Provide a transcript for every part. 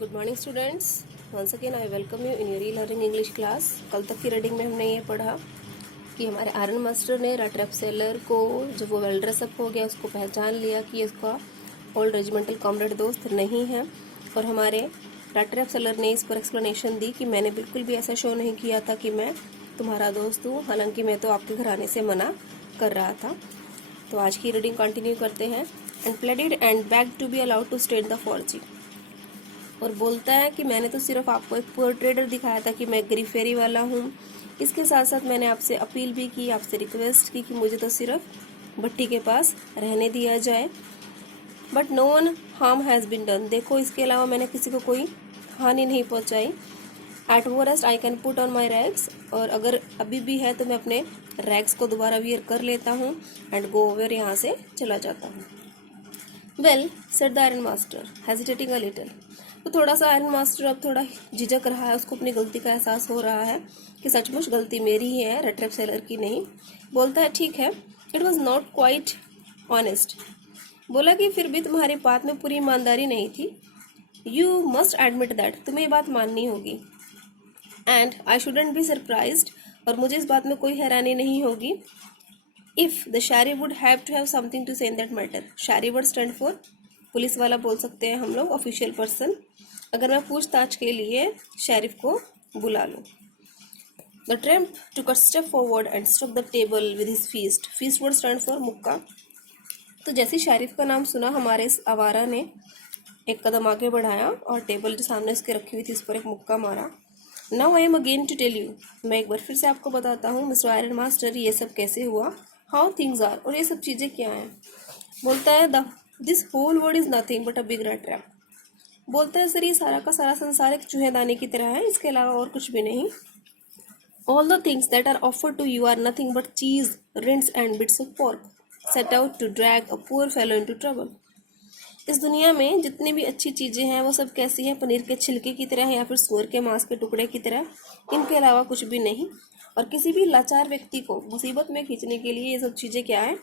Good morning students, once again I welcome you in your e-learning English class. कल तक की reading में हमने ये पढ़ा कि हमारे आयरन मास्टर ने रट सेलर को जब वो वेल ड्रेसअप हो गया उसको पहचान लिया कि इसका ओल्ड रेजिमेंटल कॉमरेड दोस्त नहीं है, और हमारे रट सेलर ने इस पर एक्सप्लेनेशन दी कि मैंने बिल्कुल भी ऐसा शो नहीं किया था कि मैं तुम्हारा दोस्त हूँ, हालांकि मैं तो आपके घर आने से मना कर रहा था। तो आज की रीडिंग कंटिन्यू करते हैं। And pleaded and begged to be allowed to state the फॉर्जी, और बोलता है कि मैंने तो सिर्फ आपको एक पुअर ट्रेडर दिखाया था कि मैं गरीब फेरी वाला हूँ। इसके साथ साथ मैंने आपसे अपील भी की, आपसे रिक्वेस्ट की कि मुझे तो सिर्फ भट्टी के पास रहने दिया जाए। But no one harm has been done. देखो, इसके अलावा मैंने किसी को कोई हानि नहीं पहुंचाई। At worst I can put on my rags, और अगर अभी भी है तो मैं अपने रैग्स को दोबारा वियर कर लेता हूँ एंड गो ओवर, यहाँ से चला जाता हूँ। Well said the iron master hesitating a little. तो थोड़ा सा आयरन मास्टर अब थोड़ा झिझक रहा है, उसको अपनी गलती का एहसास हो रहा है कि सचमुच गलती मेरी ही है, रट सेलर की नहीं। बोलता है ठीक है, it was not quite honest. बोला कि फिर भी तुम्हारी बात में पूरी ईमानदारी नहीं थी। यू मस्ट एडमिट दैट, तुम्हें ये बात माननी होगी। And I shouldn't be surprised, और मुझे इस बात में कोई हैरानी नहीं होगी। If the sheriff would have to have something to say in that matter. Sheriff word stand for police वाला बोल सकते हैं हम लोग, ऑफिशियल पर्सन। अगर मैं पूछताछ के लिए शरीफ को बुला लूँ। The tramp took a step forward and struck the table with his fist. Fist word stand for मुक्का। तो जैसे ही शरीफ का नाम सुना, हमारे इस आवारा ने एक कदम आगे बढ़ाया और टेबल जो सामने उसके रखी हुई थी उस पर एक मुक्का मारा। Now I am again to tell you, मैं एक बार फिर से आपको बताता हूँ मिस्टर आयरन मास्टर, ये सब कैसे हुआ, हाउ थिंग्स आर, और ये सब चीज़ें क्या हैं। बोलता है this whole world is nothing but a big rat trap. बोलता है सर, ये सारा का सारा संसार एक चूहेदानी की तरह है, इसके अलावा और कुछ भी नहीं। All the things that are offered to you are nothing but cheese, rinds and bits of pork set out to drag a poor fellow into trouble. इस दुनिया में जितनी भी अच्छी चीज़ें हैं वो सब कैसी हैं, पनीर के छिलके की तरह या फिर सूअर के मांस के टुकड़े की तरह, इनके अलावा कुछ भी नहीं। और किसी भी लाचार व्यक्ति को मुसीबत में खींचने के लिए ये सब चीज़ें क्या है,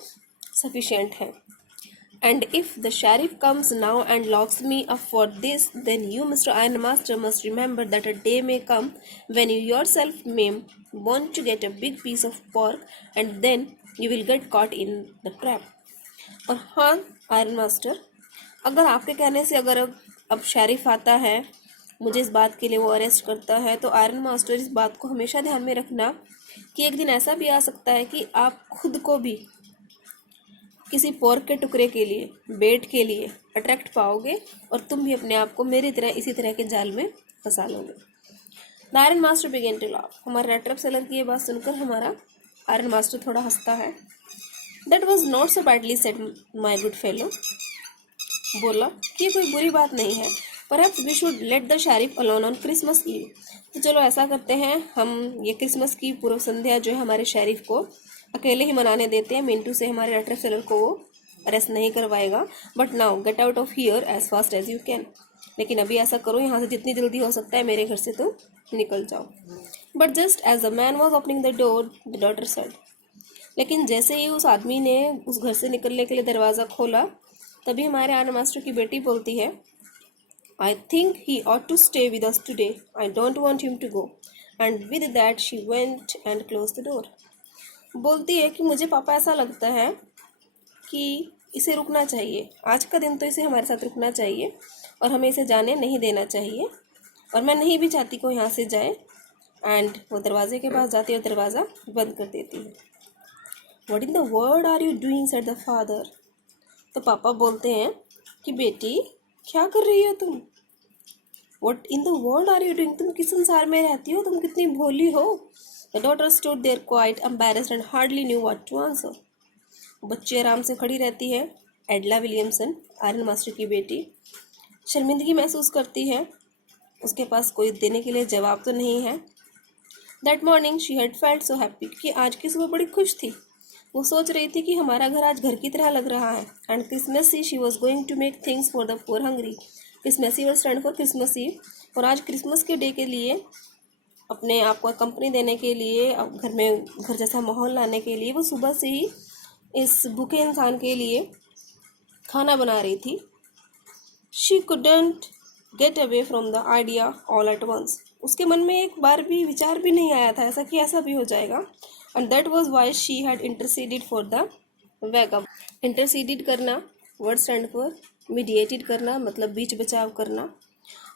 सफिशिएंट है। And if the sheriff comes now and locks me up for this, then you, Mr. Iron Master, must remember that a day may come when you yourself may want to get a big piece of pork, and then you will get caught in the trap. और हाँ iron master, अगर आपके कहने से अगर अब sheriff आता है, मुझे इस बात के लिए वो अरेस्ट करता है, तो आयरन मास्टर इस बात को हमेशा ध्यान में रखना कि एक दिन ऐसा भी आ सकता है कि आप खुद को भी किसी पोर्क के टुकड़े के लिए, बेट के लिए अट्रैक्ट पाओगे, और तुम भी अपने आप को मेरी तरह इसी तरह के जाल में फंसा लोगे। The iron master began to laugh. हमारे रट सेलर की ये बात सुनकर हमारा आयरन मास्टर थोड़ा हंसता है। That was not so badly said my good fellow. बोला कि ये कोई बुरी बात नहीं है, perhaps we should let the sheriff alone on Christmas Eve. तो चलो ऐसा करते हैं, हम ये क्रिसमस की पूर्व संध्या जो है हमारे शरीफ को अकेले ही मनाने देते हैं। मिंटू से हमारे रट सेलर को वो अरेस्ट नहीं करवाएगा। But now get out of here as fast as you can. लेकिन अभी ऐसा करो, यहाँ से जितनी जल्दी हो सकता है मेरे घर से तो निकल जाओ। But just as the man was opening the door, the daughter said. लेकिन जैसे ही उस आदमी ने उस घर से निकलने के लिए दरवाज़ा खोला, तभी हमारे आयरन मास्टर की बेटी बोलती है, I think he ought to stay with us today, I don't want him to go. And with that she went and close the door. बोलती है कि मुझे पापा ऐसा लगता है कि इसे रुकना चाहिए, आज का दिन तो इसे हमारे साथ रुकना चाहिए और हमें इसे जाने नहीं देना चाहिए, और मैं नहीं भी चाहती कि वो यहाँ से जाए। एंड वो दरवाजे के पास जाती है और दरवाज़ा बंद कर देती है। What in the world are you doing, said the father. तो पापा बोलते हैं कि बेटी क्या कर रही हो तुम। What in the world are you doing, तुम किस संसार में रहती हो, तुम कितनी भोली हो। The daughter stood there quite embarrassed and hardly knew what to answer. बच्ची आराम से खड़ी रहती है। एडला विलियमसन, आयरन मास्टर की बेटी, शर्मिंदगी महसूस करती है, उसके पास कोई देने के लिए जवाब तो नहीं है। That morning she had felt so happy, कि आज की सुबह बड़ी खुश थी। वो सोच रही थी कि हमारा घर आज घर की तरह लग रहा है। And Christmas she was going to make things for the poor hungry. Christmas Eve stand for Christmas Eve, और आज क्रिसमस के डे के लिए अपने आप को कंपनी देने के लिए, घर में घर जैसा माहौल लाने के लिए वो सुबह से ही इस भूखे इंसान के लिए खाना बना रही थी। She couldn't get away from the idea all at once. उसके मन में एक बार भी विचार भी नहीं आया था ऐसा कि ऐसा भी हो जाएगा। And that was why she had interceded for the वैगम। इंटरसीडेड करना वर्ड स्टैंड फॉर मीडिएटेड करना, मतलब बीच बचाव करना।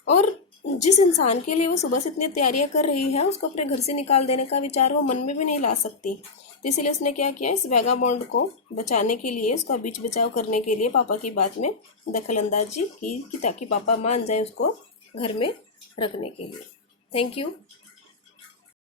और जिस इंसान के लिए वो सुबह से इतनी तैयारियां कर रही है उसको अपने घर से निकाल देने का विचार वो मन में भी नहीं ला सकती। तो इसलिए उसने क्या किया, इस वैगाबॉन्ड को बचाने के लिए, उसका बीच बचाव करने के लिए पापा की बात में दखल अंदाजी की कि ताकि पापा मान जाए उसको घर में रखने के लिए। Thank you.